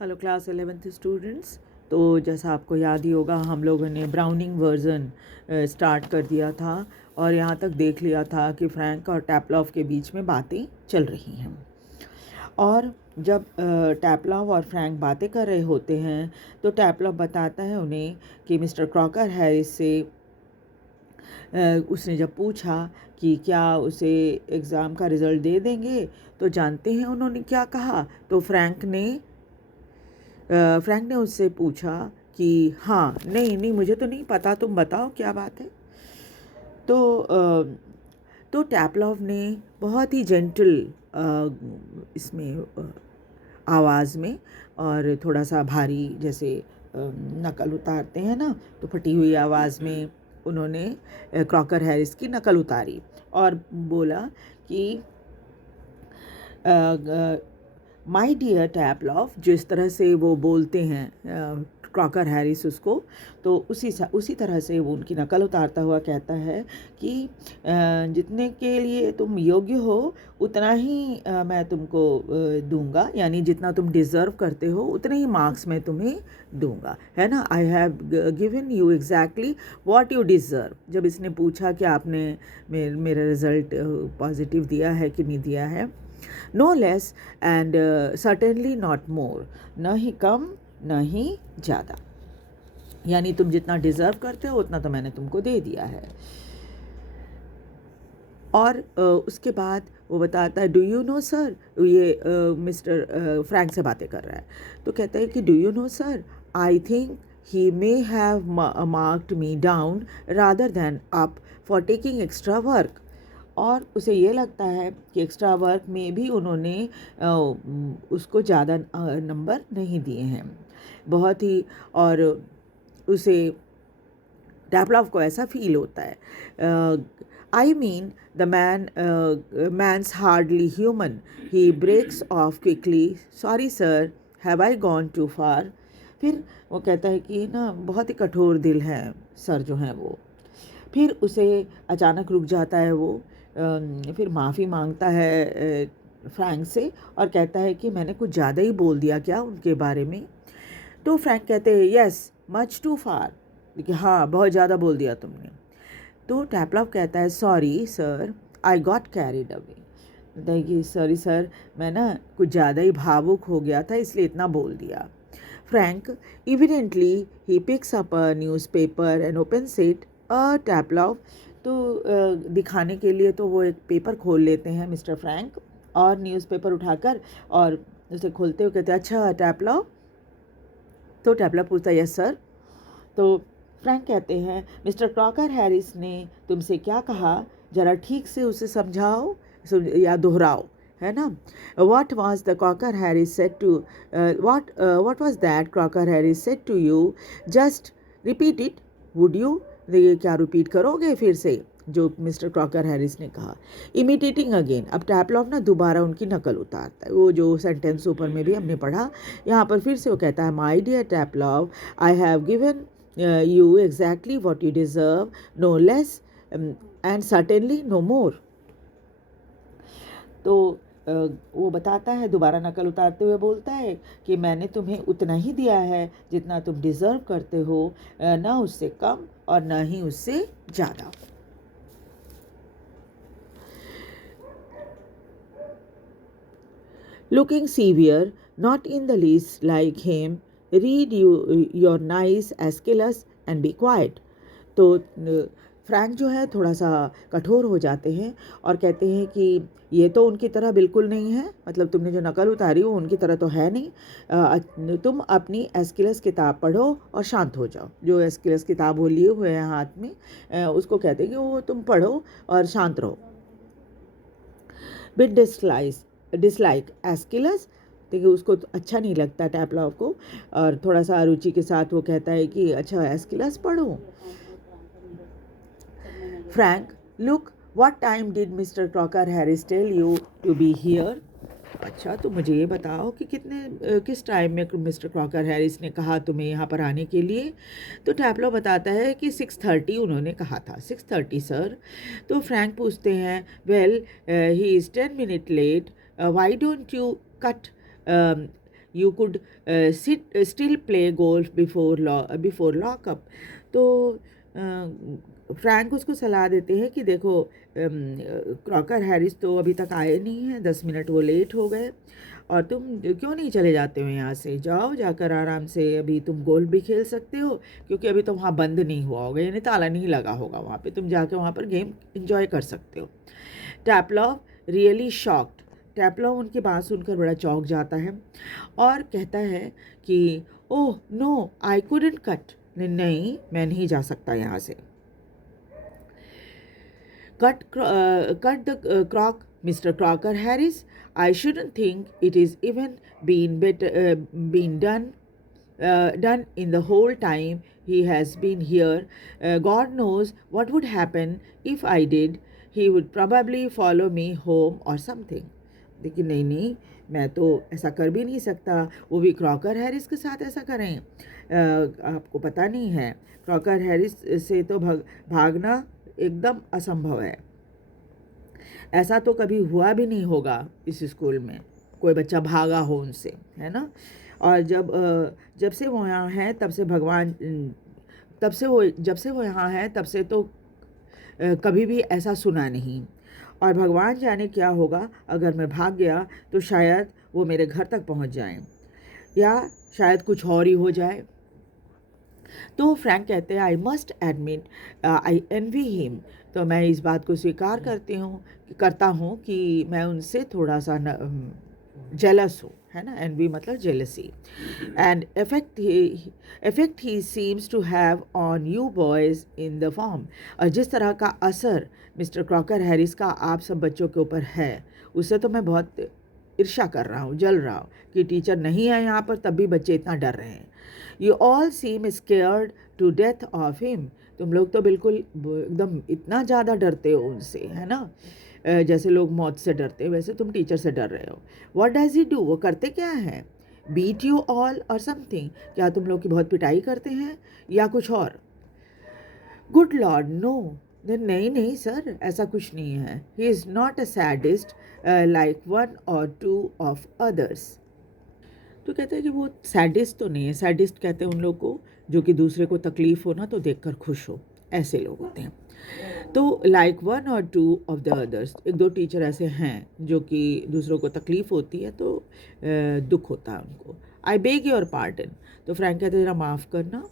Hello class 11th students. तो जैसा आपको याद ही होगा, हम लोगों ने ब्राउनिंग वर्जन स्टार्ट कर दिया था और यहाँ तक देख लिया था कि फ्रैंक और टैपलॉफ के बीच में बातें चल रही हैं। और जब टैपलॉफ और फ्रैंक बातें कर रहे होते हैं तो टैपलॉफ बताता है उन्हें कि मिस्टर क्रॉकर हैरिस से उसने जब पूछा कि क्या उसे एग्ज़ाम का रिज़ल्ट दे देंगे, तो जानते हैं उन्होंने क्या कहा। तो फ्रैंक ने उससे पूछा कि हाँ, नहीं नहीं, मुझे तो नहीं पता, तुम बताओ क्या बात है। तो टैपलॉफ ने बहुत ही जेंटल इसमें आवाज़ में और थोड़ा सा भारी, जैसे नकल उतारते हैं ना, तो फटी हुई आवाज़ में उन्होंने क्रॉकर हैरिस की नकल उतारी और बोला कि माय डियर टैपलॉफ, जो इस तरह से वो बोलते हैं क्रॉकर हैरिस उसको, तो उसी तरह से वो उनकी नकल उतारता हुआ कहता है कि जितने के लिए तुम योग्य हो उतना ही मैं तुमको दूंगा, यानी जितना तुम डिज़र्व करते हो उतने ही मार्क्स मैं तुम्हें दूंगा, है ना। आई have given you exactly what you deserve. जब इसने पूछा कि आपने मेरा रिज़ल्ट पॉजिटिव दिया है कि नहीं दिया है, no less and certainly not more, न ही कम न ही ज़्यादा, यानी तुम जितना डिज़र्व करते हो उतना तो मैंने तुमको दे दिया है। और उसके बाद वो बताता है, डू यू नो सर, ये मिस्टर फ्रैंक से बातें कर रहा है, तो कहता है कि do you know sir, I think he may have marked me down rather than up for taking extra work. और उसे ये लगता है कि एक्स्ट्रा वर्क में भी उन्होंने उसको ज़्यादा नंबर नहीं दिए हैं, बहुत ही। और उसे टैपलॉफ को ऐसा फील होता है, I mean the man's hardly human, he breaks off quickly, sorry sir, have I gone too far. फिर वो कहता है कि ना, बहुत ही कठोर दिल है सर जो हैं वो। फिर उसे अचानक रुक जाता है वो, फिर माफ़ी मांगता है फ्रैंक से और कहता है कि मैंने कुछ ज़्यादा ही बोल दिया क्या उनके बारे में। तो फ्रैंक कहते हैं, यस मच टू फार, कि हाँ, बहुत ज़्यादा बोल दिया तुमने। तो टैपलॉफ कहता है, sorry sir, I got carried away. कहता है कि सॉरी सर, मैं ना कुछ ज़्यादा ही भावुक हो गया था, इसलिए इतना बोल दिया। Frank evidently he picks up a newspaper and opens it. Taploff तो दिखाने के लिए तो वो एक पेपर खोल लेते हैं मिस्टर फ्रैंक, और न्यूज़पेपर उठाकर और उसे खोलते हुए कहते हैं, अच्छा टैपलॉफ। तो टैपलॉफ पूछता है, यस सर। तो फ्रैंक कहते हैं, मिस्टर क्रॉकर हैरिस ने तुमसे क्या कहा, ज़रा ठीक से उसे समझाओ या दोहराओ, है ना। What was the Crocker Harris said to what was that Crocker Harris said to you, just repeat it would you. ये क्या रिपीट करोगे फिर से जो मिस्टर क्रॉकर हैरिस ने कहा। इमिटेटिंग अगेन, अब टैपलॉफ ना दोबारा उनकी नकल उतारता है, वो जो सेंटेंस ऊपर में भी हमने पढ़ा, यहाँ पर फिर से वो कहता है, my dear Taploff, I have given you exactly what you deserve, no less and certainly no more। तो वो बताता है, दोबारा नकल उतारते हुए बोलता है कि मैंने तुम्हें उतना ही दिया है जितना तुम डिज़र्व करते हो, ना उससे कम और ना ही उससे ज़्यादा। Looking severe, not in the least like him, read your nice Aeschylus and be quiet। तो फ्रैंक जो है थोड़ा सा कठोर हो जाते हैं और कहते हैं कि ये तो उनकी तरह बिल्कुल नहीं है, मतलब तुमने जो नकल उतारी वो उनकी तरह तो है नहीं। तुम अपनी एस्किलस किताब पढ़ो और शांत हो जाओ। जो एस्किलस किताब वो लिए हुए हैं हाथ में, उसको कहते हैं कि वो तुम पढ़ो और शांत रहो। बिट डिसलाइक एस्किलस, देखिए उसको तो अच्छा नहीं लगता टैपलॉफ को, और थोड़ा सा अरुचि के साथ वो कहता है कि अच्छा एस्किलस पढ़ो। Frank, look, what time did mister Crocker Harris tell you to be here. अच्छा, तो मुझे ये बताओ कि किस टाइम में मिस्टर क्रॉकर हैरिस ने कहा तुम्हें यहाँ पर आने के लिए। तो टैपलॉफ बताता है कि 6:30 उन्होंने कहा था। 6:30 सर। तो फ्रैंक पूछते हैं, well he is 10 minute late, why don't you cut you could still play golf before lockup. तो फ्रैंक उसको सलाह देते हैं कि देखो क्रॉकर हैरिस तो अभी तक आए नहीं हैं, 10 मिनट वो लेट हो गए, और तुम क्यों नहीं चले जाते हो यहाँ से, जाओ जाकर आराम से अभी तुम गोल्फ भी खेल सकते हो, क्योंकि अभी तो वहाँ बंद नहीं हुआ होगा, यानी ताला नहीं लगा होगा वहाँ पे, तुम जाके वहाँ पर गेम इंजॉय कर सकते हो। टैपलॉव रियली शॉक्ड, टैपलॉव उनकी बात सुनकर बड़ा चौंक जाता है और कहता है कि oh no I couldn't cut, नहीं मैं नहीं जा सकता यहाँ से। Cut the crock, Mr. Crocker Harris. I shouldn't think it is even been done in the whole time he has been here. God knows what would happen if I did. He would probably follow me home or something. लेकिन नहीं, मैं तो ऐसा कर भी नहीं सकता, वो भी क्रॉकर हैरिस के साथ ऐसा करें। आपको पता नहीं है, क्रॉकर हैरिस से तो भागना एकदम असंभव है। ऐसा तो कभी हुआ भी नहीं होगा इस स्कूल में, कोई बच्चा भागा हो उनसे, है ना। और जब से वो यहाँ हैं तब से जब से वो यहाँ हैं तब से तो कभी भी ऐसा सुना नहीं, और भगवान जाने क्या होगा अगर मैं भाग गया तो शायद वो मेरे घर तक पहुँच जाएं, या शायद कुछ और ही हो जाए। तो फ्रैंक कहते हैं I must admit I N V him, तो मैं इस बात को स्वीकार करता हूँ कि मैं उनसे थोड़ा सा जेलस हूँ, है ना। एनवी मतलब जेलसी। And effect he seems to have on you boys in the form, और जिस तरह का असर मिस्टर क्रॉकर हैरिस का आप सब बच्चों के ऊपर है, उससे तो मैं बहुत ईर्ष्या कर रहा हूँ, जल रहा हूँ कि टीचर नहीं है यहाँ पर तब भी बच्चे इतना डर रहे हैं। You all seem scared to death of him, तुम लोग तो बिल्कुल एकदम इतना ज़्यादा डरते हो उनसे, है ना। जैसे लोग मौत से डरते हैं वैसे तुम टीचर से डर रहे हो। व्हाट डज ही डू, वो करते क्या हैं। बीट यू ऑल और समथिंग, क्या तुम लोग की बहुत पिटाई करते हैं या कुछ और। गुड लॉर्ड नो, नहीं सर, ऐसा कुछ नहीं है। He is not a sadist like one और टू ऑफ अदर्स। तो कहते हैं कि वो सैडिस्ट तो नहीं है, सैडिस्ट कहते हैं उन लोग को जो कि दूसरे को तकलीफ़ हो ना तो देखकर खुश हो, ऐसे लोग होते हैं। तो लाइक वन और टू ऑफ द अदर्स, एक दो टीचर ऐसे हैं जो कि दूसरों को तकलीफ़ होती है तो दुख होता है उनको। आई बेग योर पार्डन, तो फ्रैंक कहते हैं जरा माफ़ करना।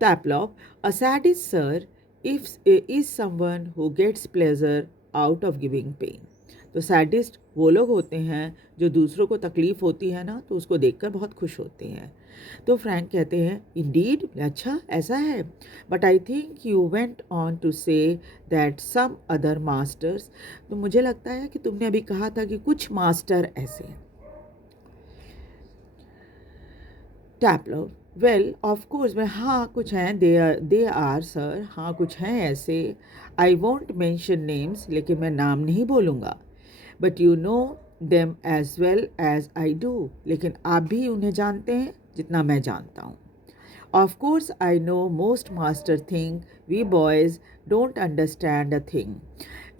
Taploff, a sadist sir is someone who gets pleasure out of giving pain, तो सैडिस्ट वो लोग होते हैं जो दूसरों को तकलीफ़ होती है ना तो उसको देखकर बहुत खुश होते हैं। तो फ्रैंक कहते हैं इंडीड, अच्छा ऐसा है, but I think you went on to say that some other masters, तो मुझे लगता है कि तुमने अभी कहा था कि कुछ मास्टर ऐसे हैं। टैपलॉव, वेल ऑफ कोर्स, मैं हाँ कुछ हैं, दे आर सर, हाँ कुछ हैं ऐसे। आई वोंट मेंशन नेम्स, लेकिन मैं नाम नहीं बोलूँगा। But you know them as well as I do, लेकिन आप भी उन्हें जानते हैं जितना मैं जानता हूँ। Of course I know most master thing we boys don't understand a thing,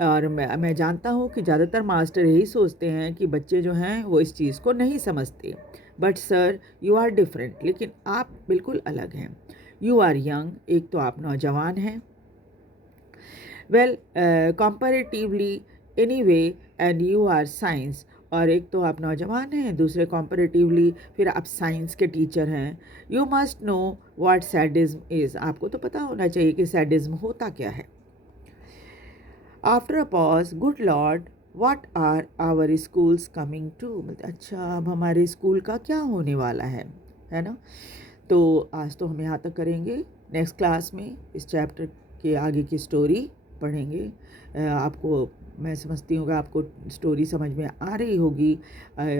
और मैं जानता हूँ कि ज़्यादातर मास्टर यही सोचते हैं कि बच्चे जो हैं वो इस चीज़ को नहीं समझते। But sir you are different, लेकिन आप बिल्कुल अलग हैं। यू आर यंग, एक तो आप नौजवान हैं, well comparatively anyway, and you are science, और एक तो आप नौजवान हैं, दूसरे कंपैरेटिवली फिर आप साइंस के टीचर हैं। You must know what sadism is, आपको तो पता होना चाहिए कि सैडिज्म होता क्या है। After a pause, good lord what are our schools coming to, अच्छा अब हमारे स्कूल का क्या होने वाला है ना। तो आज तो हम यहाँ तक करेंगे, नेक्स्ट क्लास में इस चैप्टर के आगे की स्टोरी पढ़ेंगे। आपको, मैं समझती हूँ कि आपको स्टोरी समझ में आ रही होगी।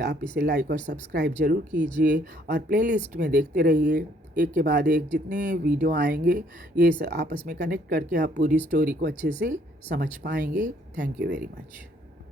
आप इसे लाइक और सब्सक्राइब ज़रूर कीजिए और प्लेलिस्ट में देखते रहिए, एक के बाद एक जितने वीडियो आएंगे ये आपस में कनेक्ट करके आप पूरी स्टोरी को अच्छे से समझ पाएंगे। Thank you very much.